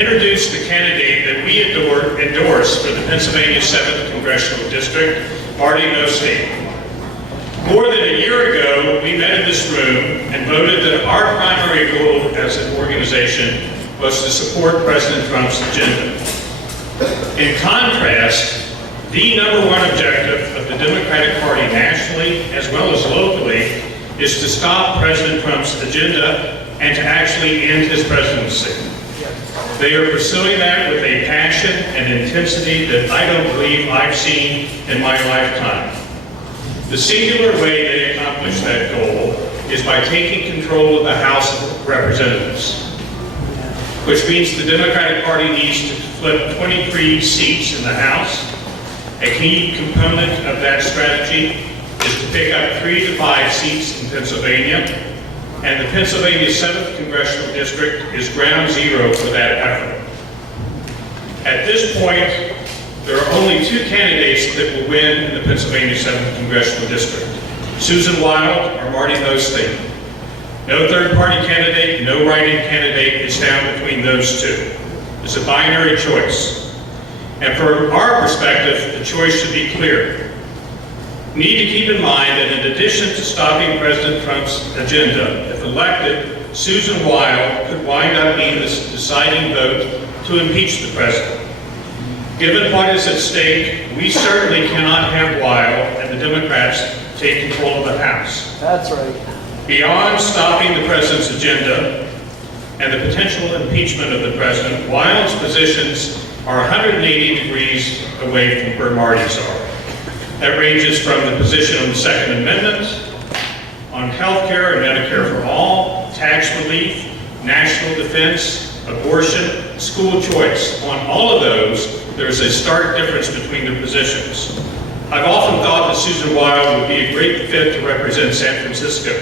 Introduce the candidate that we endorse for the Pennsylvania 7th Congressional District, Marty Nostine. More than a year ago, we met in this room and voted that our primary goal as an organization was to support President Trump's agenda. In contrast, the number one objective of the Democratic Party nationally as well as locally is to stop President Trump's agenda and to actually end his presidency. They are pursuing that with a passion and intensity that I don't believe I've seen in my lifetime. The singular way they accomplish that goal is by taking control of the House of Representatives, which means the Democratic Party needs to flip 23 seats in the House. A key component of that strategy is to pick up 3 to 5 seats in Pennsylvania, and the Pennsylvania 7th Congressional District is ground zero for that effort. At this point, there are only 2 candidates that will win in the Pennsylvania 7th Congressional District, Susan Wild or Marty Nostine. No third-party candidate, no write-in candidate is found between those 2. It's a binary choice. And from our perspective, the choice should be clear. We need to keep in mind that in addition to stopping President Trump's agenda, if elected, Susan Wild could wind up being the deciding vote to impeach the president. Given what is at stake, we certainly cannot have Wild and the Democrats take control of the House. That's right. Beyond stopping the president's agenda and the potential impeachment of the president, Wild's positions are 180 degrees away from where Marty's are. That ranges from the position on the Second Amendment, on health care and Medicare for all, tax relief, national defense, abortion, school choice. On all of those, there's a stark difference between their positions. I've often thought that Susan Wild would be a great fit to represent San Francisco.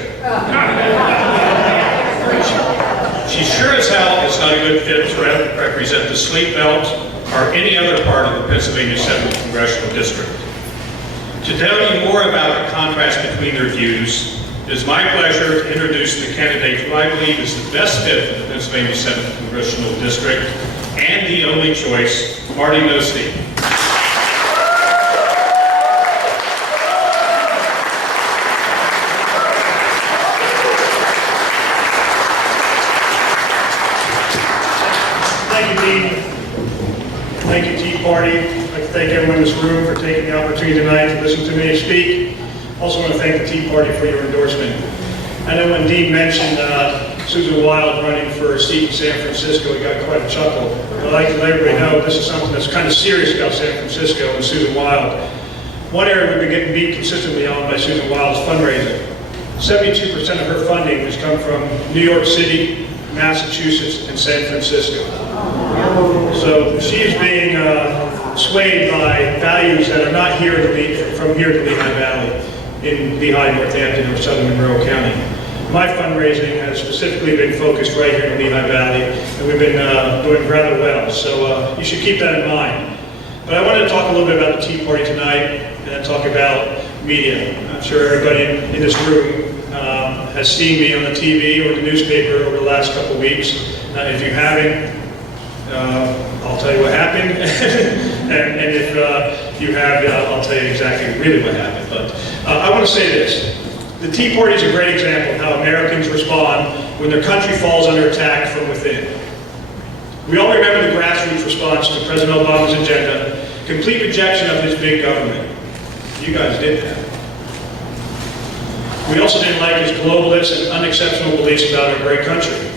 She sure as hell is not a good fit to represent the Sleep Belt or any other part of the Pennsylvania 7th Congressional District. To tell you more about the contrast between their views, it is my pleasure to introduce the candidate who I believe is the best fit for the Pennsylvania 7th Congressional District and the only choice, Marty Nostine. Thank you, Dean. Thank you, Tea Party. I'd like to thank everyone in this room for taking the opportunity tonight to listen to me speak. Also want to thank the Tea Party for your endorsement. I know when Dean mentioned Susan Wild running for a seat in San Francisco, he got quite a chuckle. I'd like to let everybody know this is something that's kind of serious about San Francisco and Susan Wild. One area we've been getting beat consistently on by Susan Wild is fundraising. 72% of her funding has come from New York City, Massachusetts, and San Francisco. So she is being swayed by values that are not from here to Lehigh Valley, in Lehigh, Northampton, or southern Monroe County. My fundraising has specifically been focused right here in Lehigh Valley, and we've been doing rather well, so you should keep that in mind. But I wanted to talk a little bit about the Tea Party tonight, and talk about media. I'm sure everybody in this room has seen me on the TV or the newspaper over the last couple of weeks. If you haven't, I'll tell you what happened, and if you have, I'll tell you exactly really what happened. But I want to say this. The Tea Party is a great example of how Americans respond when their country falls under attack from within. We all remember the grassroots response to President Obama's agenda, complete rejection of his big government. You guys did that. We also didn't like his globalist and unexceptional beliefs about our great country.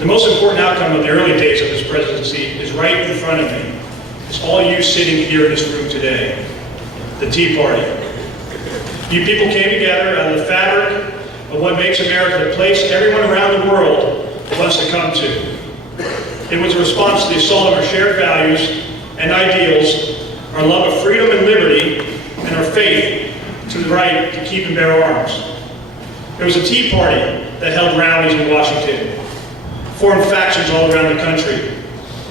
The most important outcome of the early days of his presidency is right in front of me. It's all you sitting here in this room today, the Tea Party. You people came together out of the fabric of what makes America the place everyone around the world wants to come to. It was a response to the assault on our shared values and ideals, our love of freedom and liberty, and our faith to the right to keep and bear arms. It was a Tea Party that held rallies in Washington, formed factions all around the country,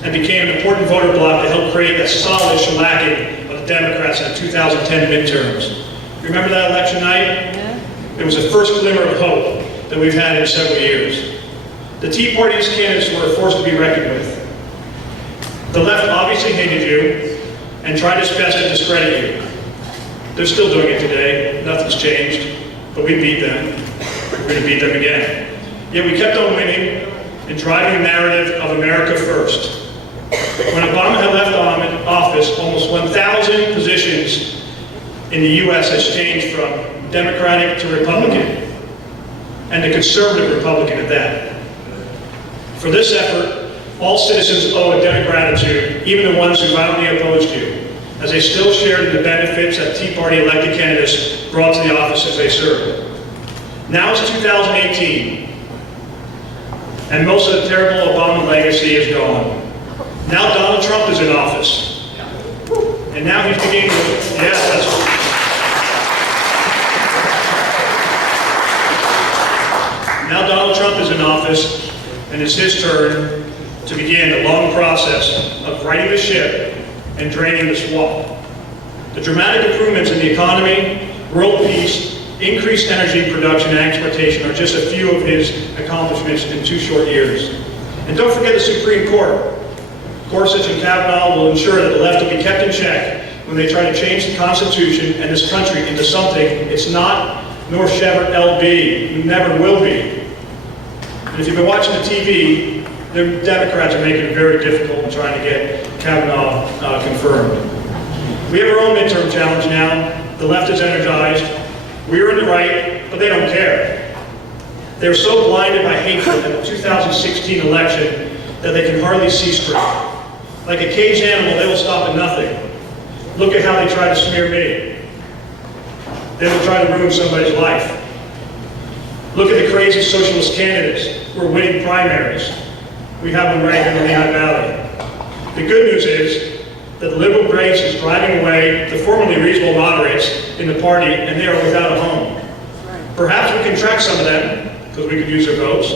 and became an important voter bloc to help create a solid shellacking of the Democrats in the 2010 midterms. Remember that election night? Yeah. It was the first glimmer of hope that we've had in several years. The Tea Party's candidates were a force to be reckoned with. The left obviously hated you and tried its best to discredit you. They're still doing it today. Nothing's changed, but we beat them. We're going to beat them again. Yet we kept on winning and driving the narrative of America first. When Obama had left office, almost 1,000 positions in the U.S. has changed from Democratic to Republican, and the conservative Republican at that. For this effort, all citizens owe a debt of gratitude, even the ones who violently opposed you, as they still shared in the benefits that Tea Party elected candidates brought to the offices they served. Now it's 2018, and most of the terrible Obama legacy is gone. Now Donald Trump is in office, and now he's beginning to, yes, that's right. Now Donald Trump is in office, and it's his turn to begin a long process of righting the ship and draining the swamp. The dramatic improvements in the economy, world peace, increased energy production and exportation are just a few of his accomplishments in 2 short years. And don't forget the Supreme Court. Gorsuch and Kavanaugh will ensure that the left will be kept in check when they try to change the Constitution and this country into something it's not, nor shall it ever be, never will be. And if you've been watching the TV, the Democrats are making it very difficult in trying to get Kavanaugh confirmed. We have our own midterm challenge now. The left is energized. We're in the right, but they don't care. They're so blinded by hatred in the 2016 election that they can hardly see straight. Like a caged animal, they will stop at nothing. Look at how they try to smear me. They will try to ruin somebody's life. Look at the crazy socialist candidates who are winning primaries. We have them ranked in the Lehigh Valley. The good news is that the liberal base is driving away the formerly reasonable moderates in the party, and they are without a home. Perhaps we can track some of them, because we could use their votes.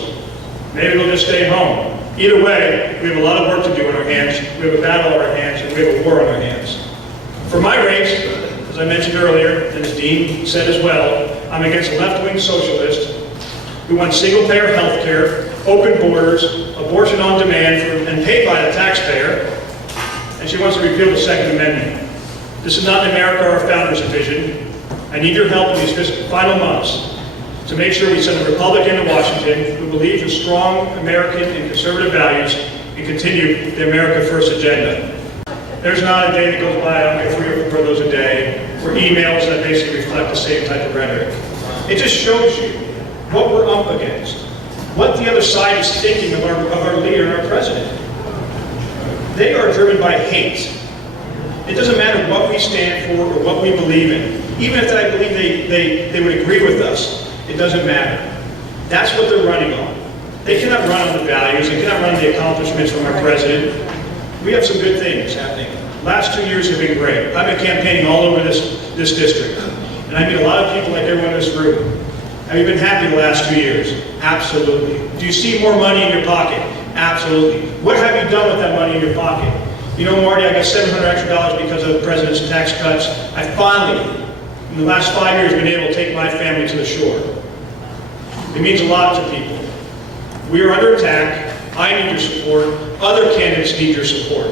Maybe they'll just stay home. Either way, we have a lot of work to do on our hands. We have a battle on our hands, and we have a war on our hands. For my race, as I mentioned earlier, and as Dean said as well, I'm against a left-wing socialist who wants single-payer health care, open borders, abortion on demand, and paid by the taxpayer, and she wants to repeal the Second Amendment. This is not in America or our founders' vision. I need your help in these final months to make sure we send a Republican to Washington who believes in strong American and conservative values and continue the America First agenda. There's not a day that goes by, I don't get 3 or 4 of those a day, or emails that basically reflect the same type of rhetoric. It just shows you what we're up against, what the other side is thinking of our leader and our president. They are driven by hate. It doesn't matter what we stand for or what we believe in. Even if I believe they would agree with us, it doesn't matter. That's what they're running on. They cannot run on the values, they cannot run on the accomplishments from our president. We have some good things happening. Last 2 years have been great. I've been campaigning all over this district. And I meet a lot of people like everyone in this room. Have you been happy the last 2 years? Absolutely. Do you see more money in your pocket? Absolutely. What have you done with that money in your pocket? You know, Marty, I got $700 extra because of the president's tax cuts. I finally, in the last 5 years, been able to take my family to the shore. It means a lot to people. We are under attack. I need your support. Other candidates need your support.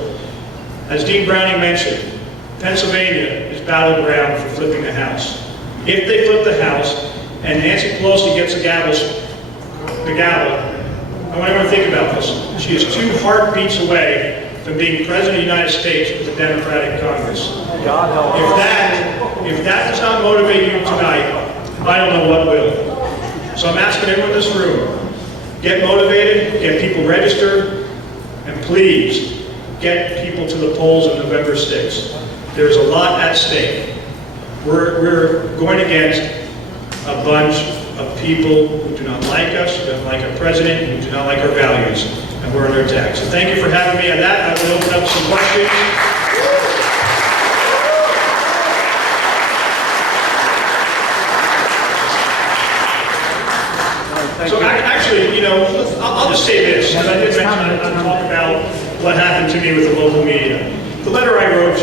As Dean Browning mentioned, Pennsylvania is battleground for flipping the House. If they flip the House and Nancy Pelosi gets the gavel, I want everyone to think about this. She is 2 heartbeats away from being President of the United States with a Democratic Congress. If that does not motivate you tonight, I don't know what will. So I'm asking everyone in this room, get motivated, get people registered, and please get people to the polls on November 6th. There's a lot at stake. We're going against a bunch of people who do not like us, who don't like our president, who do not like our values, and we're under attack. So thank you for having me on that. I will open up some questions. So actually, you know, I'll just say this, because I did mention I'll talk about what happened to me with the local media. The letter I wrote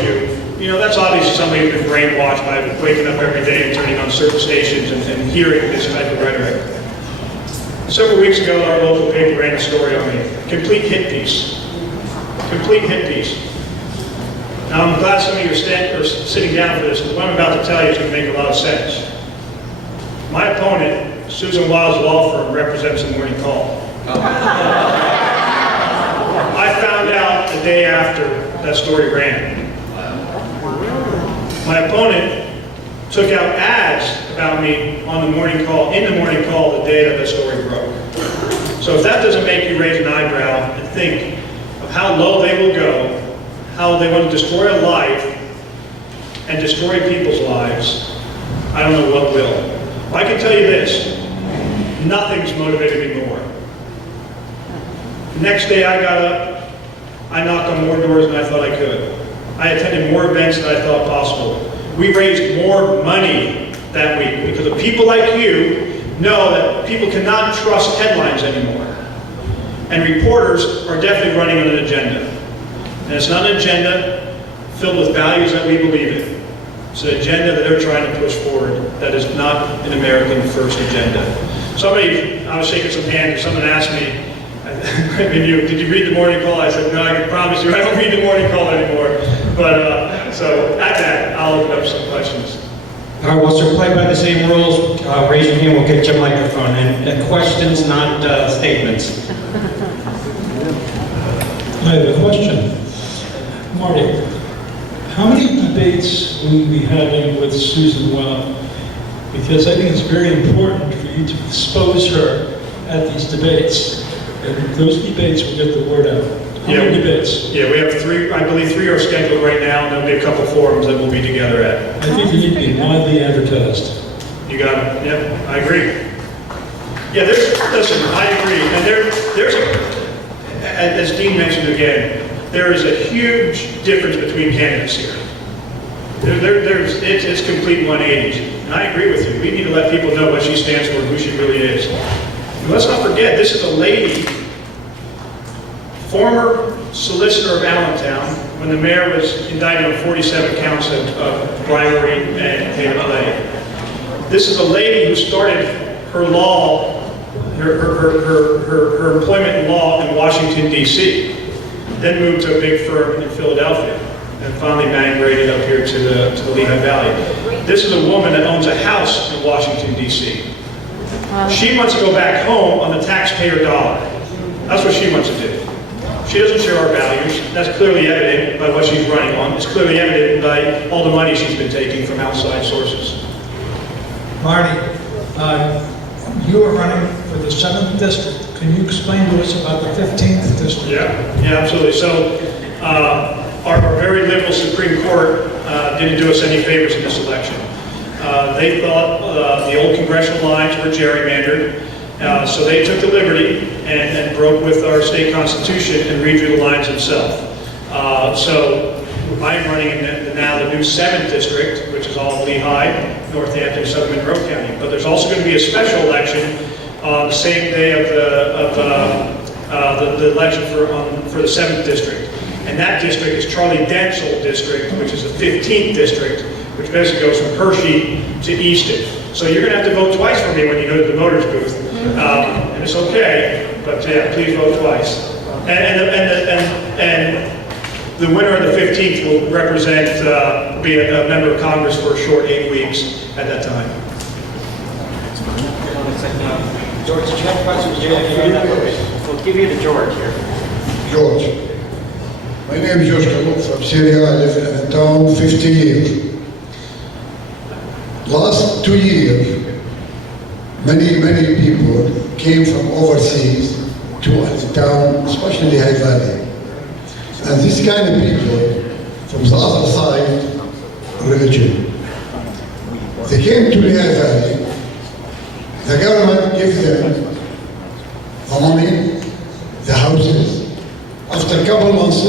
you know, that's obviously somebody who's been brainwashed by waking up every day and turning on certain stations and hearing this type of rhetoric. Several weeks ago, our local paper ran a story on me, complete hit piece. complete hit piece. Now, I'm glad some of you are sitting down for this, because what I'm about to tell you is going to make a lot of sense. My opponent, Susan Wild's law firm, represents the Morning Call. I found out the day after that story ran. My opponent took out ads about me on the Morning Call, in the Morning Call, the day that story broke. So if that doesn't make you raise an eyebrow and think of how low they will go, how they want to destroy a life and destroy people's lives, I don't know what will. I can tell you this, nothing's motivated me more. The next day I got up, I knocked on more doors than I thought I could. I attended more events than I thought possible. We raised more money that week because of people like you know that people cannot trust headlines anymore. And reporters are definitely running on an agenda. And it's not an agenda filled with values that we believe in. It's an agenda that they're trying to push forward that is not an American first agenda. Somebody, I was shaking some hands, someone asked me, did you read the Morning Call? I said, no, I can promise you I don't read the Morning Call anymore. But, so at that, I'll open up some questions. All right, well, sir, play by the same rules. Raise your hand, we'll get your microphone. And questions, not statements. I have a question. Marty, how many debates will you be having with Susan Well? Because I think it's very important for you to expose her at these debates. And those debates will get the word out. How many debates? Yeah, we have three, I believe 3 are scheduled right now, and there'll be a couple forums that we'll be together at. I think they need to be widely advertised. You got it, yep, I agree. Yeah, listen, I agree, and there's a, as Dean mentioned again, there is a huge difference between candidates here. It's complete 180s, and I agree with you. We need to let people know what she stands for and who she really is. And let's not forget, this is a lady, former solicitor of Allentown, when the mayor was indicted on 47 counts of bribery and pay to play. This is a lady who started her law, her employment in law in Washington, D.C., then moved to a big firm in Philadelphia, and finally migrated up here to the Lehigh Valley. This is a woman that owns a house in Washington, D.C. She wants to go back home on the taxpayer dollar. That's what she wants to do. She doesn't share our values. That's clearly evident by what she's running on. It's clearly evident by all the money she's been taking from outside sources. Marty, you are running for the 7th district. Can you explain to us about the 15th district? Yeah, absolutely. So our very liberal Supreme Court didn't do us any favors in this election. They thought the old congressional lines were gerrymandered, so they took the liberty and broke with our state constitution and redrew the lines themselves. So I'm running in now the new 7th district, which is all of Lehigh, Northampton, Southern Monroe County. But there's also going to be a special election on the same day of the election for the 7th district. And that district is Charlie Dent's old district, which is the 15th district, which basically goes from Hershey to Easton. So you're going to have to vote twice for me when you go to the voters booth. And it's okay, but yeah, please vote twice. And the winner of the 15th will represent, be a member of Congress for a short 8 weeks at that time. George, did you have a question? We'll give you to George here. George. My name is George Kaluk from Syria. I live in a town 50 years. Last 2 years, many people came from overseas to the town, especially the High Valley. And this kind of people, from the other side, religion. They came to the High Valley. The government gives them the money, the houses. After a couple of months,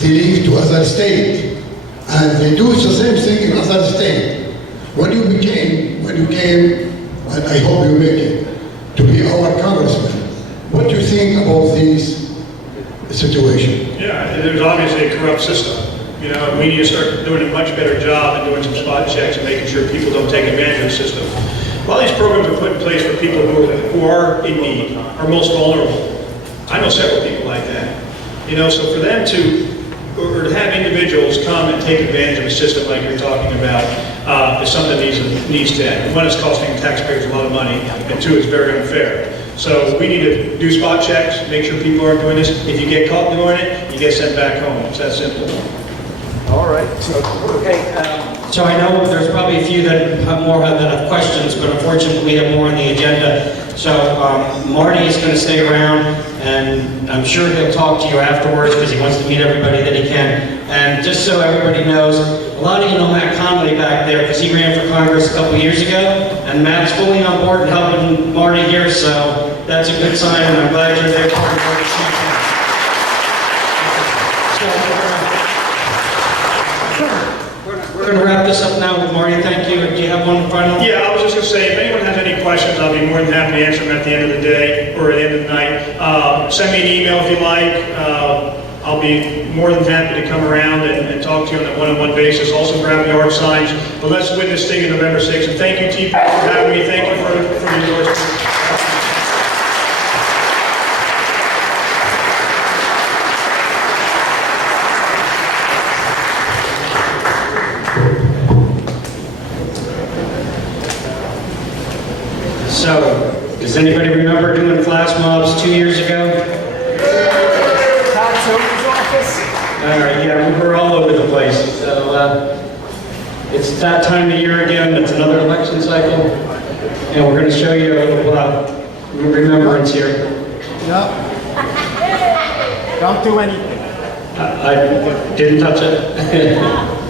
they leave to other state, and they do the same thing in other state. When you came, and I hope you make it, to be our congressman, what do you think about this situation? Yeah, there's obviously a corrupt system. You know, we need to start doing a much better job and doing some spot checks and making sure people don't take advantage of the system. A lot of these programs are put in place for people who are in need, are most vulnerable. I know several people like that. You know, so for them or to have individuals come and take advantage of a system like you're talking about is something that needs to end. One, it's costing taxpayers a lot of money, and two, it's very unfair. So we need to do spot checks, make sure people aren't doing this. If you get caught doing it, you get sent back home. It's that simple. All right, so, okay, So I know there's probably a few that have questions, but unfortunately we have more on the agenda. So Marty is going to stay around, and I'm sure he'll talk to you afterwards because he wants to meet everybody that he can. And just so everybody knows, a lot of you know Matt Connolly back there because he ran for Congress a couple years ago, and Matt's fully on board and helping Marty here, so that's a good sign, and I'm glad you're there. We're going to wrap this up now with Marty. Thank you. Do you have one final? Yeah, I was just going to say, if anyone has any questions, I'll be more than happy to answer them at the end of the day or at the end of the night. Send me an email if you like. I'll be more than happy to come around and talk to you on a one-on-one basis. Also grab yard signs. But let's win this thing on November 6th. And thank you, T. for having me. Thank you for the endorsement. So, does anybody remember doing flash mobs 2 years ago? Todd Soder's office? All right, yeah, we were all over the place. So, it's that time of year again. It's another election cycle. And we're going to show you a little remembrance here. No. Don't do anything. I didn't touch it.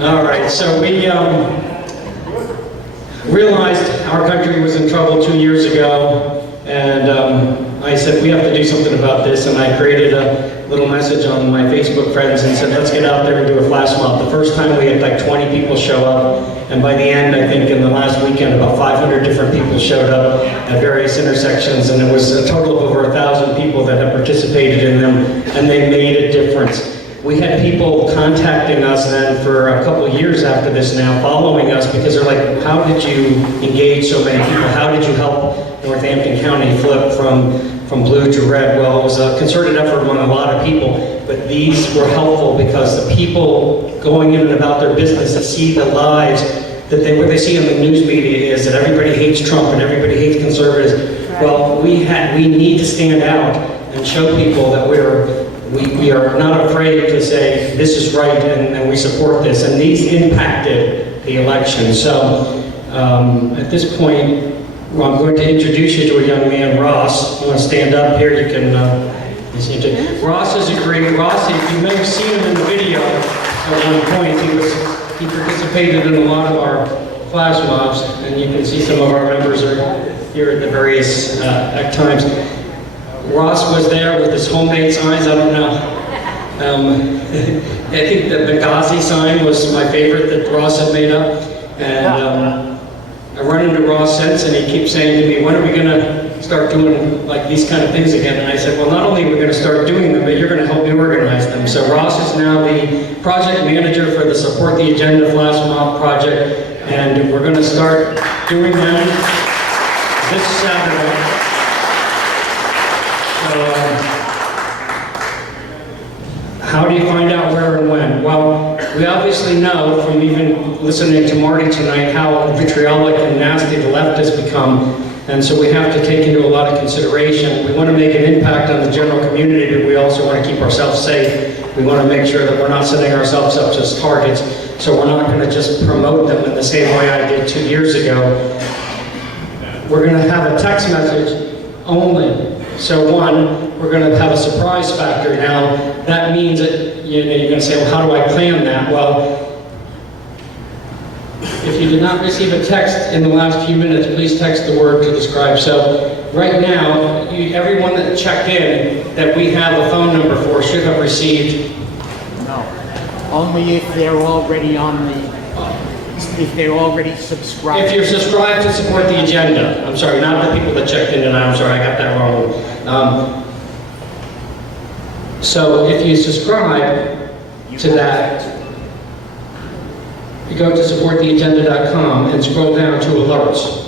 All right, so we realized our country was in trouble 2 years ago, and I said, we have to do something about this, and I created a little message on my Facebook friends and said, let's get out there and do a flash mob. The first time we had like 20 people show up, and by the end, I think in the last weekend, about 500 different people showed up at various intersections, and it was a total of over 1,000 people that have participated in them, and they made a difference. We had people contacting us then for a couple of years after this now, following us because they're like, how did you engage so many people? How did you help Northampton County flip from blue to red? Well, it was a concerted effort among a lot of people, but these were helpful because the people going in and about their business that see the lives that what they see in the news media is that everybody hates Trump and everybody hates conservatives. Well, we need to stand out and show people that we are not afraid to say this is right and we support this, and these impacted the election. So at this point, I'm going to introduce you to a young man, Ross. You want to stand up here? You can. Ross is a great. Ross, you may have seen him in the video at one point. He participated in a lot of our flash mobs, and you can see some of our members are here at the various times. Ross was there with his homemade signs. I don't know. I think the Benghazi sign was my favorite that Ross had made up. And I run into Ross since, and he keeps saying to me, when are we going to start doing like these kind of things again? And I said, well, not only are we going to start doing them, but you're going to help me organize them. So Ross is now the project manager for the Support the Agenda Flash Mob project, and we're going to start doing them this Saturday. How do you find out where and when? Well, we obviously know from even listening to Marty tonight how vitriolic and nasty the left has become, and so we have to take into a lot of consideration. We want to make an impact on the general community, but we also want to keep ourselves safe. We want to make sure that we're not setting ourselves up as targets, so we're not going to just promote them in the same way I did 2 years ago. We're going to have a text message only. So one, we're going to have a surprise factor. Now, that means that you're going to say, well, how do I plan that? Well, if you did not receive a text in the last few minutes, please text the word to describe. So right now, everyone that checked in that we have a phone number for should have received. No, only if they're already on the, if they're already subscribed. If you're subscribed to Support the Agenda, I'm sorry, not the people that checked in tonight, I'm sorry, I got that wrong. So if you subscribe to that, you go to supporttheagenda.com and scroll down to alerts.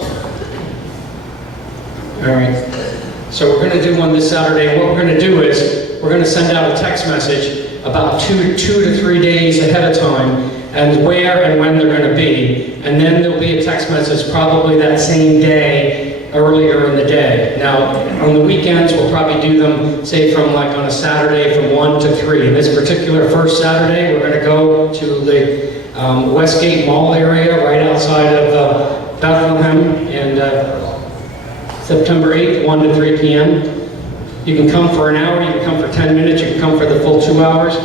All right, so we're going to do one this Saturday, and what we're going to do is we're going to send out a text message about two to 3 days ahead of time, and where and when they're going to be, and then there'll be a text message probably that same day, earlier in the day. Now, on the weekends, we'll probably do them, say, from like on a Saturday from 1 to 3. And this particular first Saturday, we're going to go to the Westgate Mall area, right outside of Bethlehem, and September 8th, 1 to 3 p.m. You can come for an hour, you can come for 10 minutes, you can come for the full 2 hours.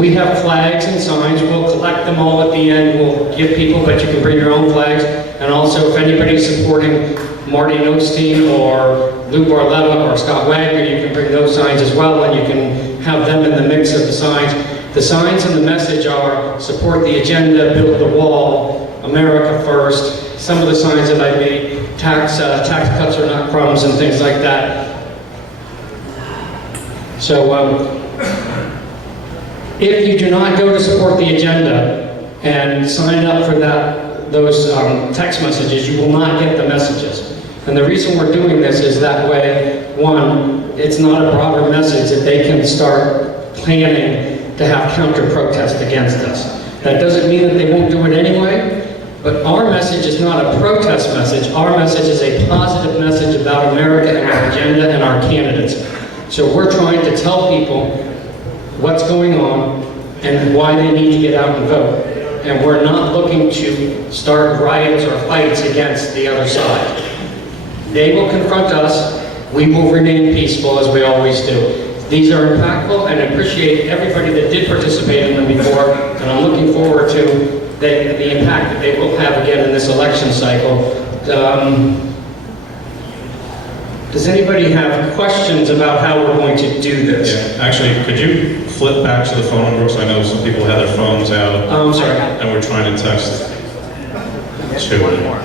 We have flags and signs. We'll collect them all at the end. We'll give people, but you can bring your own flags. And also, if anybody's supporting Marty Nostein or Lou Barletta or Scott Wagner, you can bring those signs as well, and you can have them in the mix of the signs. The signs and the message are support the agenda, build the wall, America first. Some of the signs that I made, tax cuts are not crumbs and things like that. So, if you do not go to Support the Agenda and sign up for those text messages, you will not get the messages. And the reason we're doing this is that way, one, it's not a broader message that they can start planning to have counter-protest against us. That doesn't mean that they won't do it anyway, but our message is not a protest message. Our message is a positive message about America and our agenda and our candidates. So we're trying to tell people what's going on and why they need to get out and vote. And we're not looking to start riots or fights against the other side. They will confront us. We will remain peaceful as we always do. These are impactful, and I appreciate everybody that did participate in them before, and I'm looking forward to the impact that they will have again in this election cycle. Does anybody have questions about how we're going to do this? Yeah, actually, could you flip back to the phone number? Because I know some people have their phones out. I'm sorry. And we're trying to text to One more.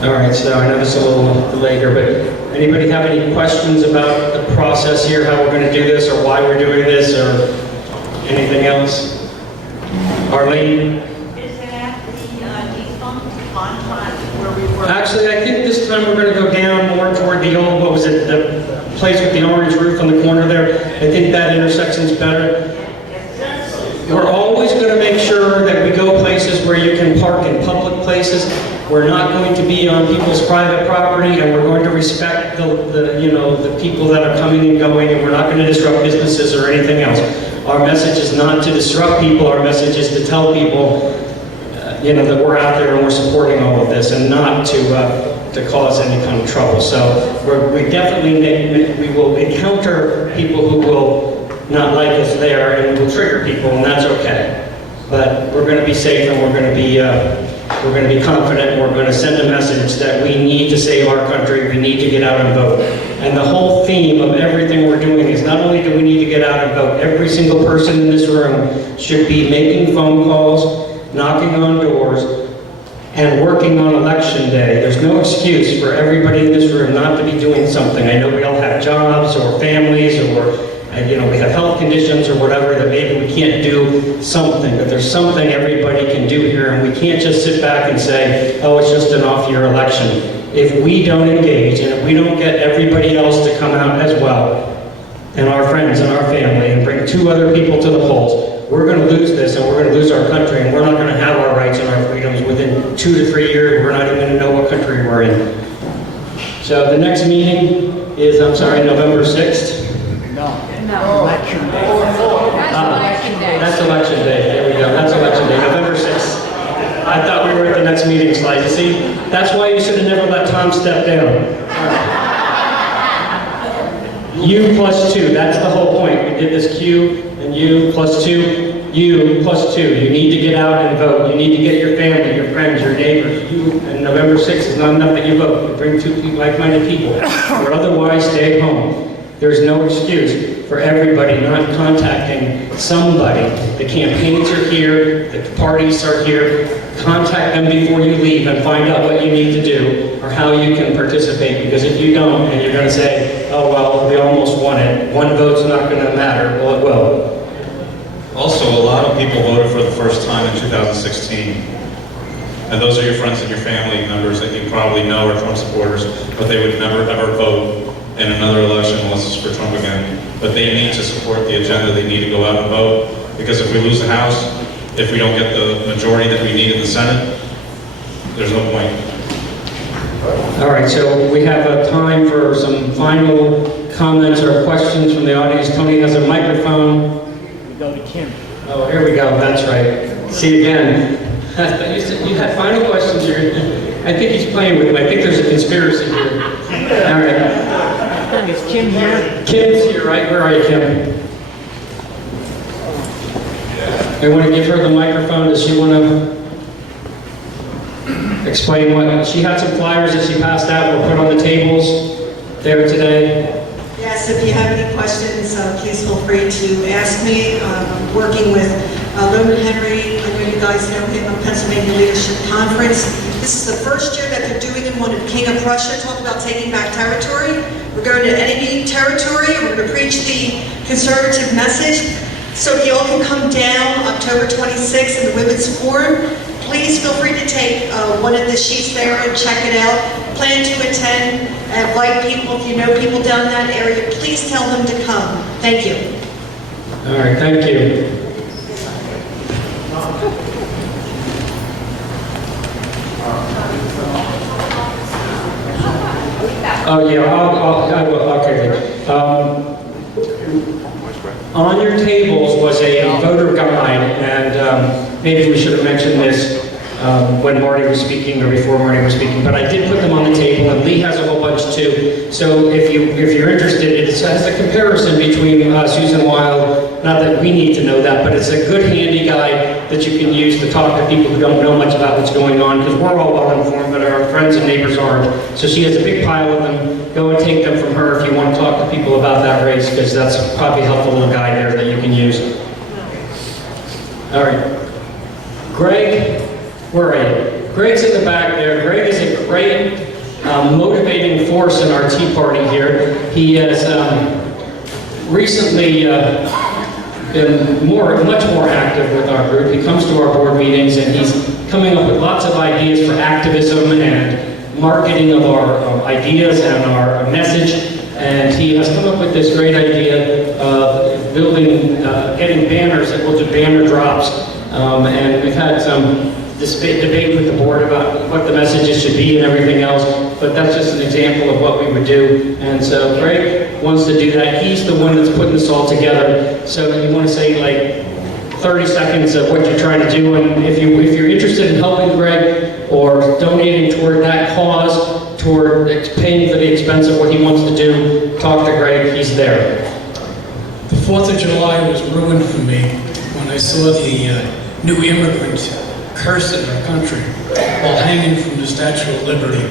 All right, so I know this is a little delayed here, but anybody have any questions about the process here, how we're going to do this, or why we're doing this, or anything else? Arlene? Is it at the defunct on where we were? Actually, I think this time we're going to go down more toward the old, what was it, the place with the orange roof on the corner there. I think that intersection's better. We're always going to make sure that we go places where you can park in public places. We're not going to be on people's private property, and we're going to respect the people that are coming and going, and we're not going to disrupt businesses or anything else. Our message is not to disrupt people. Our message is to tell people, that we're out there and we're supporting all of this, and not to cause any kind of trouble. So we definitely we will encounter people who will not like us there, and will trigger people, and that's okay. But we're going to be safe, and we're going to be confident. We're going to send a message that we need to save our country. We need to get out and vote. And the whole theme of everything we're doing is not only do we need to get out and vote, every single person in this room should be making phone calls, knocking on doors, and working on election day. There's no excuse for everybody in this room not to be doing something. I know we all have jobs or families or we have health conditions or whatever that maybe we can't do something, but there's something everybody can do here, and we can't just sit back and say, oh, it's just an off-year election. If we don't engage and if we don't get everybody else to come out as well, and our friends and our family, and bring 2 other people to the polls, we're going to lose this, and we're going to lose our country, and we're not going to have our rights and our freedoms within 2 to 3 years. We're not even going to know what country we're in. So the next meeting is, November 6th. No, election day. That's election day. There we go. That's election day, November 6th. I thought we were at the next meeting slide. You see, that's why you should have never let Tom step down. U plus 2. That's the whole point. We did this Q and U plus 2. U plus 2. You need to get out and vote. You need to get your family, your friends, your neighbors. And November 6th is not enough that you vote. You bring 2 like-minded people. Or otherwise, stay home. There's no excuse for everybody not contacting somebody. The campaigns are here, the parties are here. Contact them before you leave and find out what you need to do or how you can participate. Because if you don't, and you're going to say, oh, well, we almost won it. 1 vote's not going to matter. Well, it will. Also, a lot of people voted for the first time in 2016. And those are your friends and your family members that you probably know are Trump supporters, but they would never ever vote in another election unless it's for Trump again. But they need to support the agenda. They need to go out and vote, because if we lose the House, if we don't get the majority that we need in the Senate, there's no point. All right, so we have a time for some final comments or questions from the audience. Tony has a microphone. We go to Kim. Oh, here we go. That's right. See you again. You said you had final questions here. I think he's playing with me. I think there's a conspiracy here. All right. Is Kim here? Kim's here, right? Where are you, Kim? I want to give her the microphone. Does she want to explain what? She had some flyers that she passed out. We'll put on the tables there today. Yes, if you have any questions, please feel free to ask me. I'm working with Logan Henry. I know you guys know him at Pennsylvania Leadership Conference. This is the first year that they're doing one of King of Prussia, talk about taking back territory. We're going to enemy territory, and we're going to preach the conservative message. So if you all can come down October 26th in the Women's Forum, please feel free to take one of the sheets there and check it out. Plan to attend, invite people. If you know people down in that area, please tell them to come. Thank you. All right, thank you. Oh, yeah, I will, okay. On your tables was a voter guide, and maybe we should have mentioned this when Marty was speaking or before Marty was speaking, but I did put them on the table, and Lee has a whole bunch too. So if you're interested, it has a comparison between Susan Wild. Not that we need to know that, but it's a good handy guide that you can use to talk to people who don't know much about what's going on, because we're all well informed, but our friends and neighbors aren't. So she has a big pile of them. Go and take them from her if you want to talk to people about that race, because that's probably a helpful little guide there that you can use. All right. Greg, where are you? Greg's in the back there. Greg is a great motivating force in our Tea Party here. He has recently been much more active with our group. He comes to our board meetings, and he's coming up with lots of ideas for activism and marketing of our ideas and our message. And he has come up with this great idea of getting banners that will do banner drops. And we've had some debate with the board about what the messages should be and everything else, but that's just an example of what we would do. And so Greg wants to do that. He's the one that's putting this all together. So you want to say like 30 seconds of what you're trying to do, and if you're interested in helping Greg or donating toward that cause, toward paying for the expense of what he wants to do, talk to Greg. He's there. The 4th of July was ruined for me when I saw the new immigrant cursing our country while hanging from the Statue of Liberty.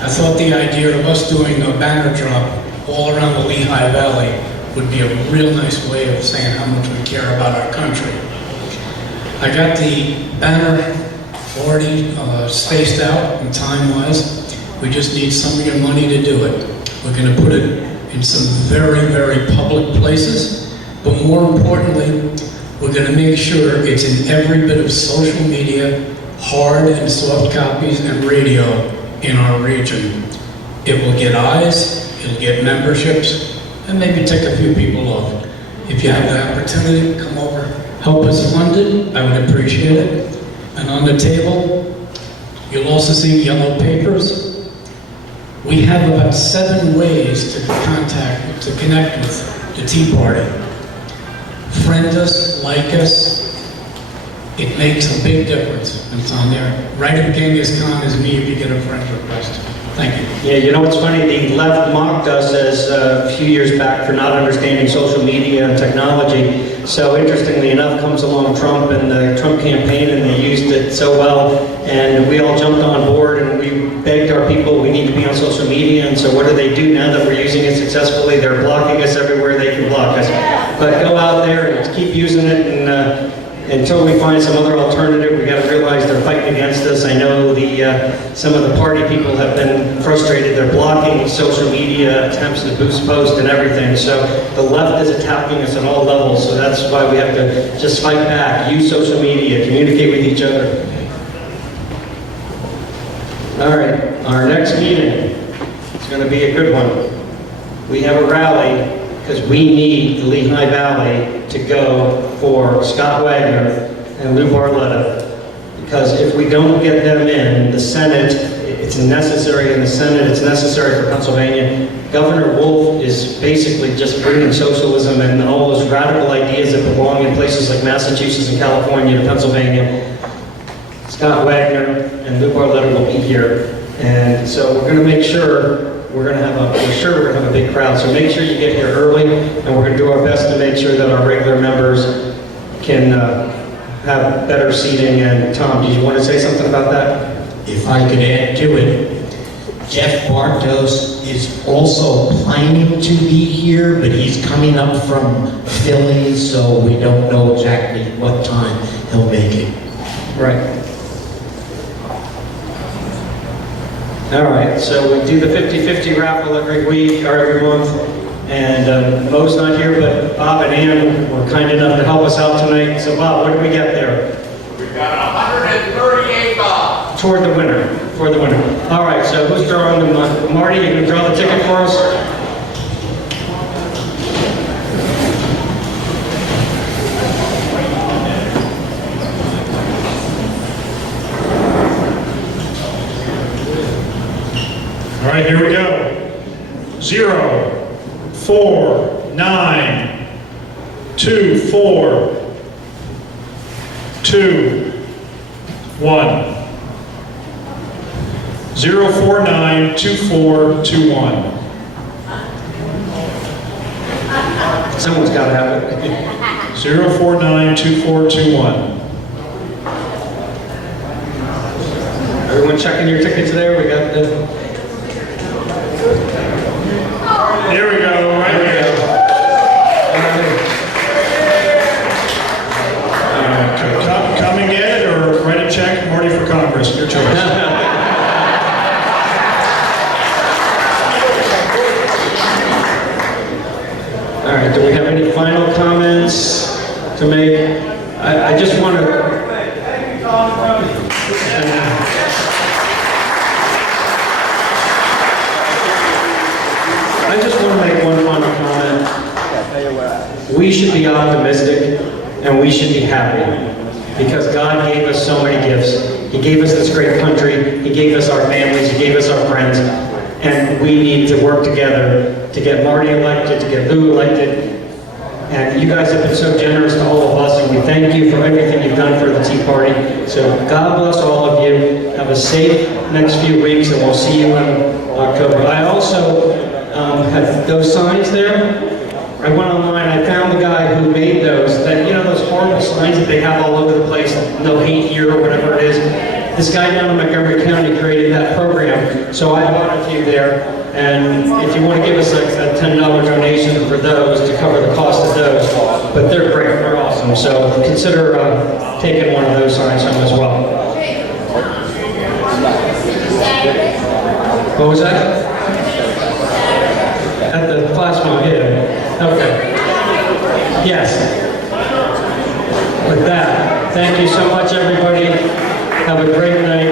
I thought the idea of us doing a banner drop all around the Lehigh Valley would be a real nice way of saying how much we care about our country. I got the banner already spaced out and time-wise. We just need some of your money to do it. We're going to put it in some very, very public places, but more importantly, we're going to make sure it's in every bit of social media, hard and soft copies, and radio in our region. It will get eyes, it'll get memberships, and maybe take a few people off. If you have the opportunity, come over, help us fund it, I would appreciate it. And on the table, you'll also see yellow papers. We have about 7 ways to connect with the Tea Party. Friend us, like us. It makes a big difference when it's on there. Right at Genghis Khan is me if you get a friend request. Thank you. Yeah, you know what's funny? The left mocked us as a few years back for not understanding social media and technology. So interestingly enough, comes along Trump and the Trump campaign, and they used it so well, and we all jumped on board, and we begged our people we need to be on social media. And so what do they do now that we're using it successfully? They're blocking us everywhere they can block us. But go out there and keep using it, and until we find some other alternative, we got to realize they're fighting against us. I know some of the party people have been frustrated. They're blocking social media attempts to boost posts and everything. So the left is attacking us at all levels. So that's why we have to just fight back, use social media, communicate with each other. All right, our next meeting is going to be a good one. We have a rally because we need the Lehigh Valley to go for Scott Wagner and Lou Barletta. Because if we don't get them in, the Senate, it's necessary in the Senate, it's necessary for Pennsylvania. Governor Wolf is basically just bringing socialism and all those radical ideas that belong in places like Massachusetts and California to Pennsylvania. Scott Wagner and Lou Barletta will be here. And so we're going to make sure we're going to have a big crowd. So make sure you get here early, and we're going to do our best to make sure that our regular members can have better seating. And Tom, did you want to say something about that? If I could add to it, Jeff Bartos is also planning to be here, but he's coming up from Philly, so we don't know exactly what time he'll make it. Right. All right, so we do the 50-50 raffle every week or every month, and Mo's not here, but Bob and Ann were kind enough to help us out tonight. So Bob, what did we get there? We got $138. For the winner. All right, so who's drawing the money? Marty, you gonna draw the ticket for us? All right, here we go. 0, 4, 9, 2, 4, 2, 1. 049 2421. Someone's got to have it. 049 2421. Everyone checking your tickets there? We got the... There we go, right there. Okay, come and get it, or write a check, Marty for Congress, your choice. All right, do we have any final comments to make? I just want to... I just want to make one final comment. We should be optimistic and we should be happy because God gave us so many gifts. He gave us this great country, He gave us our families, He gave us our friends, and we need to work together to get Marty elected, to get Lou elected. And you guys have been so generous to all of us, and we thank you for everything you've done for the Tea Party. So God bless all of you. Have a safe next few weeks, and we'll see you in October. I also have those signs there. I went online, I found the guy who made those, that, you know, those horrible signs that they have all over the place, no hate here or whatever it is. This guy down in Montgomery County created that program, so I bought a few there. And if you want to give us a $10 donation for those to cover the cost of those, but they're great, they're awesome. So consider taking one of those signs home as well. What was that? At the plasma, yeah. Okay. Yes. With that, thank you so much, everybody. Have a great night.